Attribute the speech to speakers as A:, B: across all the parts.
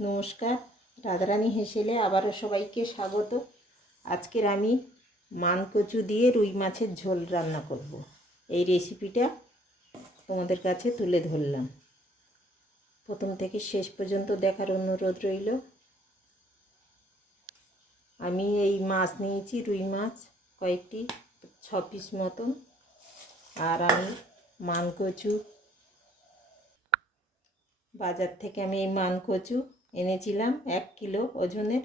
A: নমস্কার। রাধারানী হেসেলে আবারও সবাইকে স্বাগত। আজকের আমি মানকচু দিয়ে রুই মাছের ঝোল রান্না করব। এই রেসিপিটা তোমাদের কাছে তুলে ধরলাম। প্রথম থেকে শেষ পর্যন্ত দেখার অনুরোধ রইল। আমি এই মাছ নিয়েছি, রুই মাছ, কয়েকটি, ছ পিস মতন। আর আমি মানকচু বাজার থেকে আমি এই মানকচু এনেছিলাম এক কিলো ওজনের।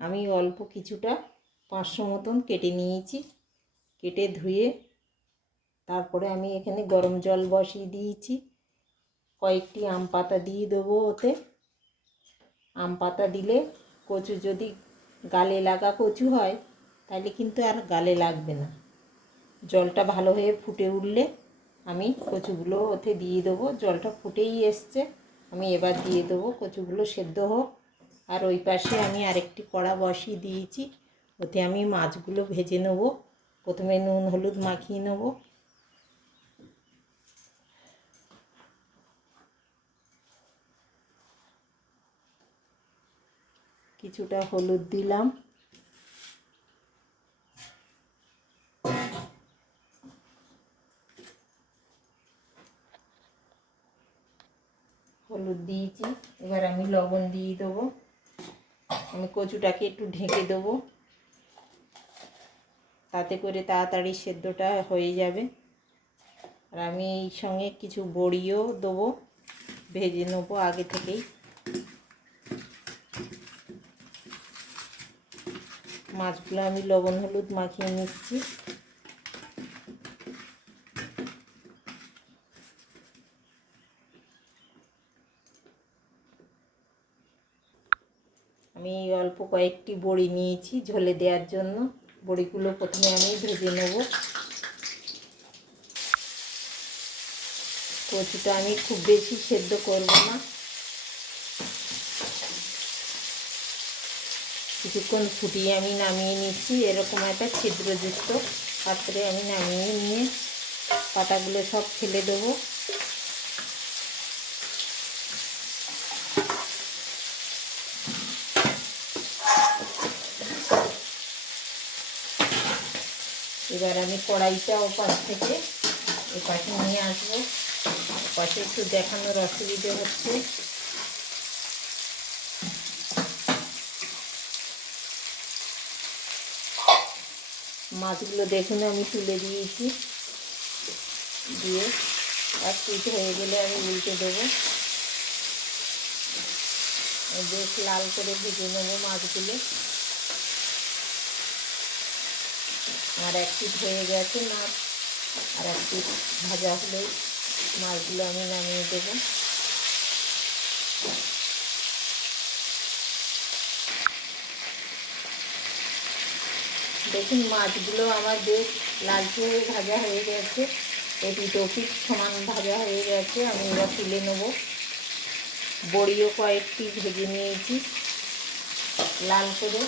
A: আমি অল্প কিছুটা পাঁচশো মতন কেটে নিয়েছি। কেটে ধুয়ে তারপরে আমি এখানে গরম জল বসিয়ে দিয়েছি। কয়েকটি আম পাতা দিয়ে দেবো ওতে। আম পাতা দিলে কচু যদি গালে লাগা কচু হয়, তাহলে কিন্তু আর গালে লাগবে না। জলটা ভালো হয়ে ফুটে উঠলে আমি কচুগুলো ওতে দিয়ে দেবো। জলটা ফুটেই এসছে। আমি এবার দিয়ে দেবো কচুগুলো সেদ্ধ হোক। আর ওই পাশে আমি আরেকটি কড়া বসিয়ে দিয়েছি। ওতে আমি মাছগুলো ভেজে নেব। প্রথমে নুন, হলুদ মাখিয়ে নেব। কিছুটা হলুদ দিলাম হলুদ দিয়েছি এবার আমি লবণ দিয়ে দেবো। আমি কচুটাকে একটু ঢেকে দেবো। তাতে করে তাড়াতাড়ি সেদ্ধটা হয়ে যাবে। আর আমি এই সঙ্গে কিছু বড়িও দেবো, ভেজে নেব আগে থেকেই। মাছগুলো আমি লবণ হলুদ মাখিয়ে নিচ্ছি। আমি অল্প কয়েকটি বড়ি নিয়েছি ঝোলে দেওয়ার জন্য। বড়িগুলো প্রথমে আমি ভেজে নেব। কচুটা আমি খুব বেশি সেদ্ধ করব না। কিছুক্ষণ ফুটিয়ে আমি নামিয়ে নিচ্ছি। এরকম একটা ছিদ্রযুক্ত পাত্রে আমি নামিয়ে নিয়ে পাতাগুলো সব ফেলে দেবো। এবার আমি কড়াইটা ওপাশ থেকে এপাশে নিয়ে আসব। পাশে একটু দেখানোর অসুবিধে হচ্ছে। মাছগুলো দেখুন, আমি তুলে দিয়েছি। দিয়ে এক পিঠ হয়ে গেলে আমি উল্টে দেবো। বেশ লাল করে ভেজে নেব মাছগুলো। আমার এক পিঠ হয়ে গেছে মাছ, আর এক পিঠ ভাজা হলেই মাছগুলো আমি নামিয়ে দেবো। দেখুন, মাছগুলো আমার বেশ লালচে ভাজা হয়ে গেছে। এটি টপিক সমান ভাজা হয়ে গেছে, আমি এবার তুলে নেব। বড়িও কয়েকটি ভেজে নিয়েছি, লাল করে।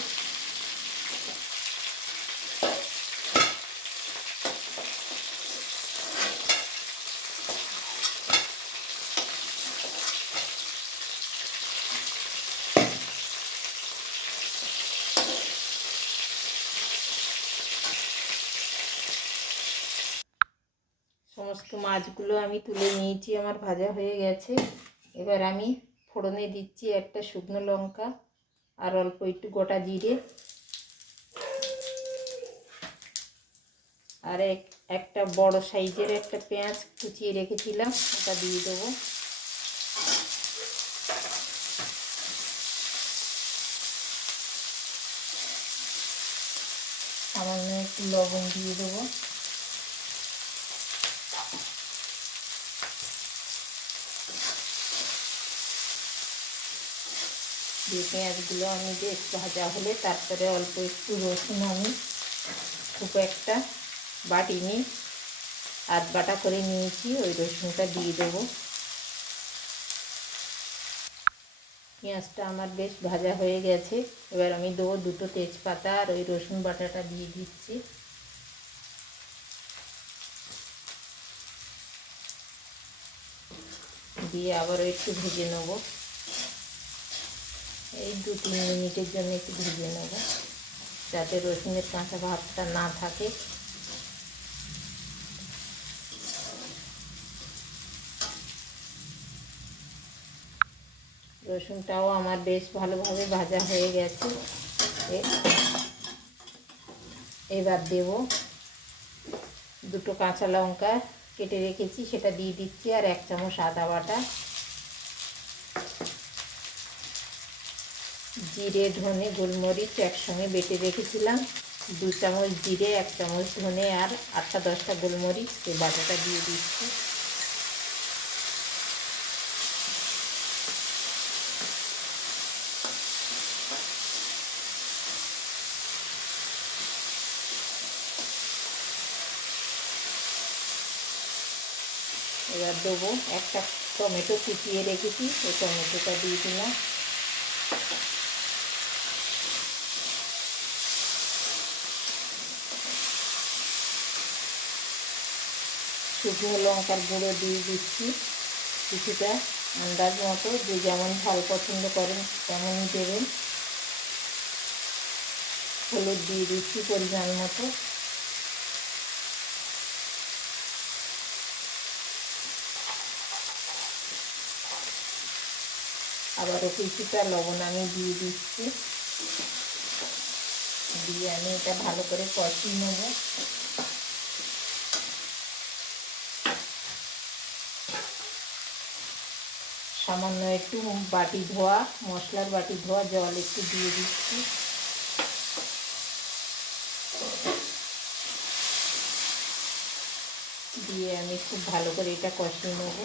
A: সমস্ত মাছগুলো আমি তুলে নিয়েছি, আমার ভাজা হয়ে গেছে। এবার আমি ফোড়নে দিচ্ছি একটা শুকনো লঙ্কা আর অল্প একটু গোটা জিরে। আর এক, একটা বড় সাইজের একটা পেঁয়াজ কুচিয়ে রেখেছিলাম, ওটা দিয়ে দেবো। সামান্য একটু লবণ দিয়ে দেবো। দিয়ে পেঁয়াজগুলো আমি বেশ ভাজা হলে তারপরে অল্প একটু রসুন আমি খুব একটা বাটিনি। আধ বাটা করে নিয়েছি, ওই রসুনটা দিয়ে দেবো। পেঁয়াজটা আমার বেশ ভাজা হয়ে গেছে। এবার আমি দেবো দুটো তেজপাতা আর ওই রসুন বাটাটা দিয়ে দিচ্ছি। দিয়ে আবারও একটু ভেজে নেব। এই দু তিন মিনিটের জন্য একটু ভেজে নেব, যাতে রসুনের কাঁচা ভাবটা না থাকে। রসুনটাও আমার বেশ ভালোভাবে ভাজা হয়ে গেছে। এবার দেব দুটো কাঁচা লঙ্কা কেটে রেখেছি, সেটা দিয়ে দিচ্ছি, আর এক চামচ আদা বাটা। জিরে, ধনে, গোলমরিচ একসঙ্গে বেটে রেখেছিলাম। দু চামচ জিরে, এক চামচ ধনে আর আটটা দশটা গোলমরিচ এই বাটাটা দিয়ে দিচ্ছি। এবার দেবো একটা টমেটো কুচিয়ে রেখেছি ওই টমেটোটা দিয়ে দিলাম। শুকনো লঙ্কার গুঁড়ো দিয়ে দিচ্ছি কিছুটা আন্দাজ মতো, যে যেমন ঝাল পছন্দ করেন তেমনই দেবেন। হলুদ দিয়ে দিচ্ছি পরিমাণ মতো। আবারও কিছুটা লবণ আমি দিয়ে দিচ্ছি। দিয়ে আমি এটা ভালো করে কষিয়ে নেব। সামান্য একটু বাটি ধোয়া, মশলার বাটি ধোয়া, জল একটু দিয়ে দিচ্ছি। দিয়ে আমি খুব ভালো করে এটা কষিয়ে নেব।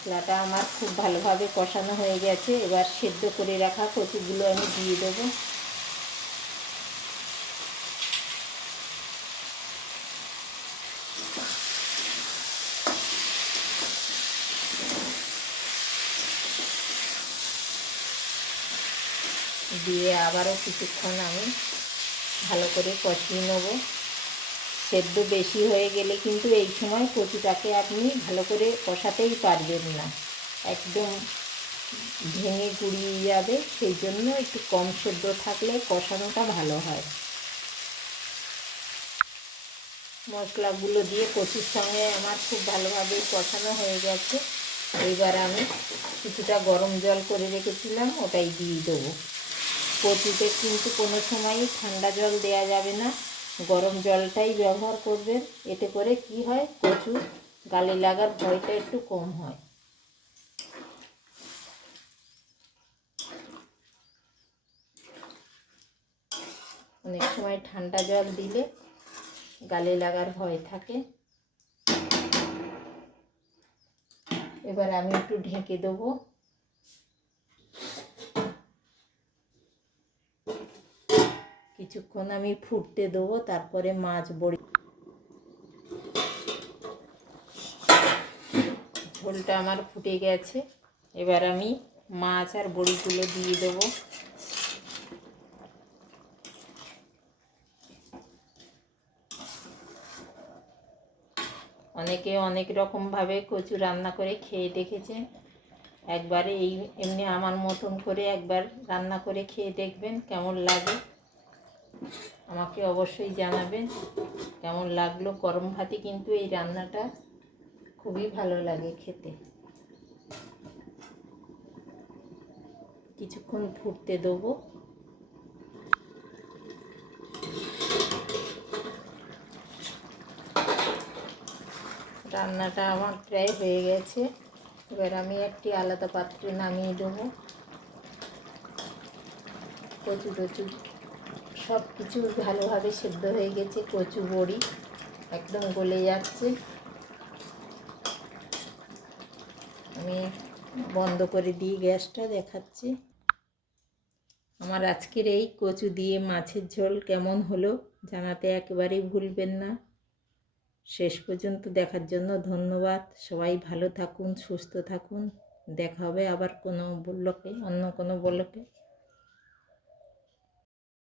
A: মশলাটা আমার খুব ভালোভাবে কষানো হয়ে গেছে। এবার সেদ্ধ করে রাখা কচুগুলো আমি দিয়ে দেবো। দিয়ে আবারও কিছুক্ষণ আমি ভালো করে কষিয়ে নেব। সেদ্ধ বেশি হয়ে গেলে কিন্তু এই সময় কচুটাকে আপনি ভালো করে কষাতেই পারবেন না। একদম ভেঙে গুড়িয়ে যাবে, সেই জন্য একটু কম সেদ্ধ থাকলে কষানোটা ভালো হয়। মশলাগুলো দিয়ে কচুর সঙ্গে আমার খুব ভালোভাবে কষানো হয়ে গেছে। এইবার আমি কিছুটা গরম জল করে রেখেছিলাম, ওটাই দিয়ে দেবো। কচুতে কিন্তু কোনো সময়ই ঠান্ডা জল দেয়া যাবে না। গরম জলটাই ব্যবহার করবেন। এতে করে কি হয়? কচু গালে লাগার ভয়টা একটু কম হয়। অনেক সময় ঠান্ডা জল দিলে গালে লাগার ভয় থাকে। এবার আমি একটু ঢেকে দেবো। কিছুক্ষণ আমি ফুটতে দেবো, তারপরে মাছ বড়ি ঝোলটা আমার ফুটে গেছে। এবার আমি মাছ আর বড়িগুলো দিয়ে দেবো। অনেকে অনেক রকমভাবে কচু রান্না করে খেয়ে দেখেছে। একবারে এই এমনি আমার মতন করে একবার রান্না করে খেয়ে দেখবেন কেমন লাগে। আমাকে অবশ্যই জানাবেন কেমন লাগল। গরম ভাতে কিন্তু এই রান্নাটা খুবই ভালো লাগে খেতে। কিছুক্ষণ ফুটতে দেবো। রান্নাটা আমার প্রায় হয়ে গেছে। এবার আমি একটি আলাদা পাত্রে নামিয়ে দেবো। কচু টচু সব কিছু ভালোভাবে সেদ্ধ হয়ে গেছে, কচু বড়ি একদম গলে যাচ্ছে। আমি বন্ধ করে দিই গ্যাসটা, দেখাচ্ছি। আমার আজকের এই কচু দিয়ে মাছের ঝোল কেমন হলো জানাতে একেবারেই ভুলবেন না। শেষ পর্যন্ত দেখার জন্য ধন্যবাদ। সবাই ভালো থাকুন, সুস্থ থাকুন। দেখা হবে আবার কোনো ব্লকে, অন্য কোনো ব্লকে।